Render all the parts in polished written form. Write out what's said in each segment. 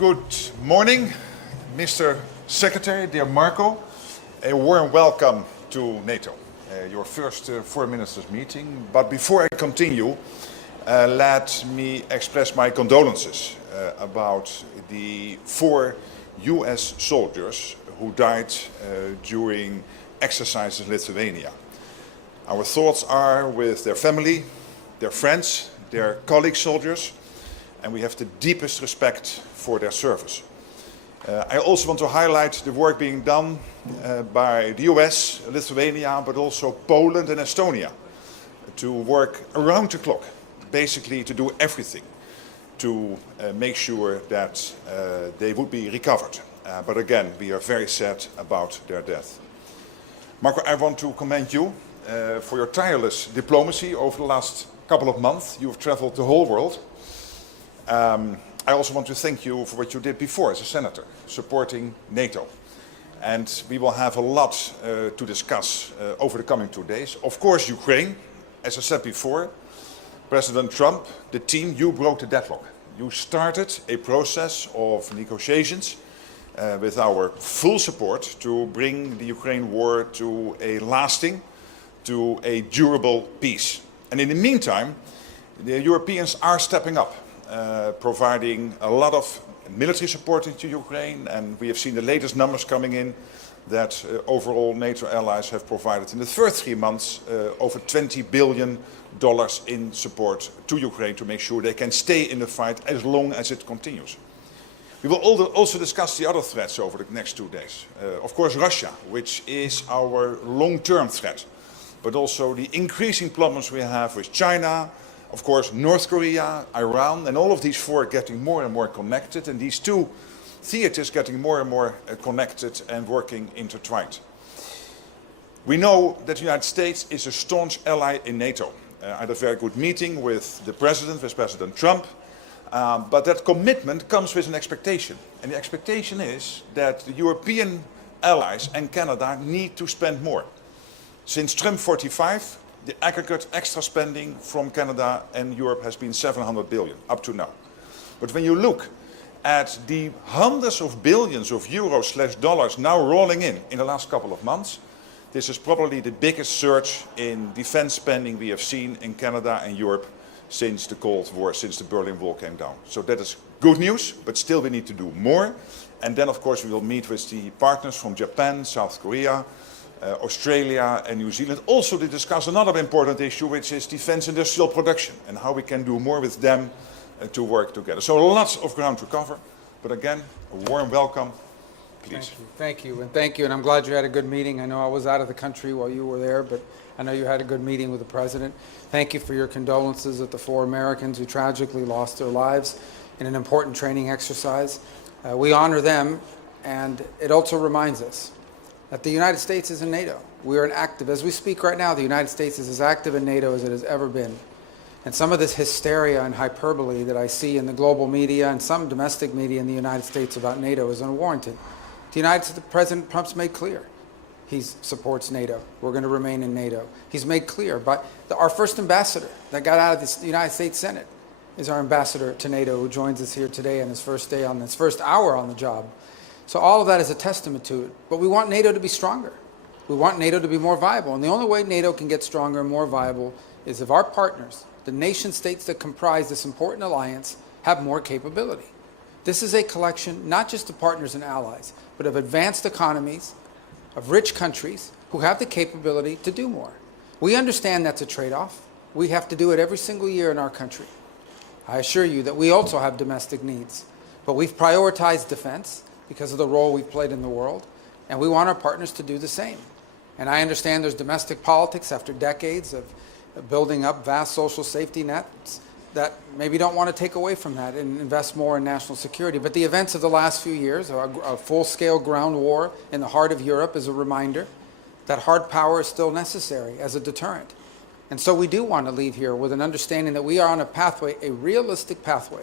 Good morning, Mr. Secretary, dear Marco. A warm welcome to NATO, your first foreign ministers meeting. But before I continue, let me express my condolences about the 4 US soldiers who died during exercises in Lithuania. Our thoughts are with their family, their friends, their colleague soldiers, and we have the deepest respect for their service. I also want to highlight the work being done by the US, Lithuania, but also Poland and Estonia to work around the clock, basically to do everything to make sure that they would be recovered. But again, we are very sad about their death. Marco, I want to commend you for your tireless diplomacy over the last couple of months. You've traveled the whole world. I also want to thank you for what you did before as a senator, supporting NATO. And we will have a lot to discuss over the coming 2 days. Of course, Ukraine, as I said before, President Trump, the team, you broke the deadlock. You started a process of negotiations with our full support to bring the Ukraine war to a lasting, to a durable peace. And in the meantime, the Europeans are stepping up, providing a lot of military support into Ukraine, and we have seen the latest numbers coming in that overall NATO allies have provided in the first 3 months over $20 billion in support to Ukraine to make sure they can stay in the fight as long as it continues. We will also discuss the other threats over the next 2 days. Of course, Russia, which is our long-term threat, but also the increasing problems we have with China, of course, North Korea, Iran, and all of these 4 getting more and more connected, and these 2 theaters getting more and more connected and working intertwined. We know that the United States is a staunch ally in NATO. I had a very good meeting with the President, with President Trump, but that commitment comes with an expectation. And the expectation is that the European allies and Canada need to spend more. Since Trump 45, the aggregate extra spending from Canada and Europe has been $700 billion up to now. But when you look at the hundreds of billions of euros/dollars now rolling in the last couple of months, this is probably the biggest surge in defense spending we have seen in Canada and Europe since the Cold War, since the Berlin Wall came down. So that is good news, but still we need to do more. And then, of course, we will meet with the partners from Japan, South Korea, Australia and New Zealand, also to discuss another important issue, which is defense industrial production and how we can do more with them to work together. So lots of ground to cover, but again, a warm welcome, please. Thank you, and I'm glad you had a good meeting. I know I was out of the country while you were there, but I know you had a good meeting with the President. Thank you for your condolences at the 4 Americans who tragically lost their lives in an important training exercise. We honor them, and it also reminds us that the United States is in NATO. We are as we speak right now, the United States is as active in NATO as it has ever been. And some of this hysteria and hyperbole that I see in the global media and some domestic media in the United States about NATO is unwarranted. The President Trump's made clear he supports NATO. We're going to remain in NATO. He's made clear, but our first ambassador that got out of the United States Senate is our ambassador to NATO, who joins us here today on his first day, on his first hour on the job. So all of that is a testament to it. But we want NATO to be stronger. We want NATO to be more viable. And the only way NATO can get stronger and more viable is if our partners, the nation states that comprise this important alliance, have more capability. This is a collection not just of partners and allies, but of advanced economies, of rich countries who have the capability to do more. We understand that's a trade-off. We have to do it every single year in our country. I assure you that we also have domestic needs. But we've prioritized defense because of the role we've played in the world, and we want our partners to do the same. And I understand there's domestic politics after decades of building up vast social safety nets that maybe don't want to take away from that and invest more in national security. But the events of the last few years, a full-scale ground war in the heart of Europe, is a reminder that hard power is still necessary as a deterrent. And so we do want to leave here with an understanding that we are on a pathway, a realistic pathway,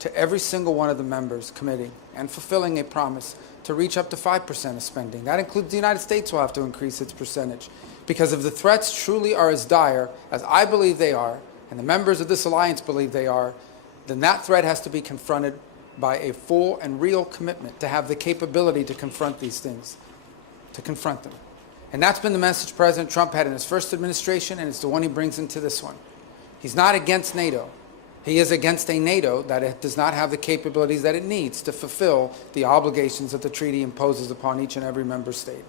to every single one of the members committing and fulfilling a promise to reach up to 5% of spending. That includes the United States will have to increase its percentage. Because if the threats truly are as dire as I believe they are, and the members of this alliance believe they are, then that threat has to be confronted by a full and real commitment to have the capability to confront these things, to confront them. And that's been the message President Trump had in his first administration, and it's the one he brings into this one. He's not against NATO. He is against a NATO that does not have the capabilities that it needs to fulfill the obligations that the treaty imposes upon each and every member state.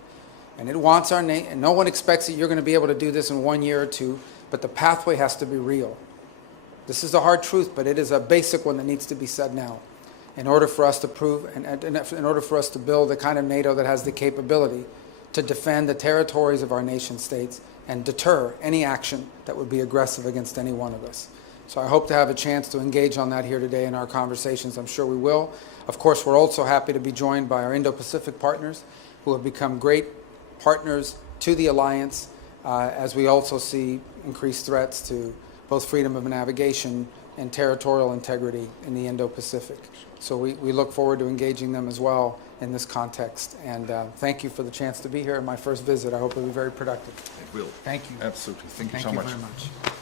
And it wants our nation, and no one expects that you're going to be able to do this in 1 year or two, but the pathway has to be real. This is a hard truth, but it is a basic one that needs to be said now in order for us to prove, and in order for us to build the kind of NATO that has the capability to defend the territories of our nation states and deter any action that would be aggressive against any one of us. So I hope to have a chance to engage on that here today in our conversations. I'm sure we will. Of course, we're also happy to be joined by our Indo-Pacific partners who have become great partners to the alliance as we also see increased threats to both freedom of navigation and territorial integrity in the Indo-Pacific. So we look forward to engaging them as well in this context. And thank you for the chance to be here in my first visit. I hope it'll be very productive. It will. Thank you. Absolutely. Thank you so Thank much. you very much.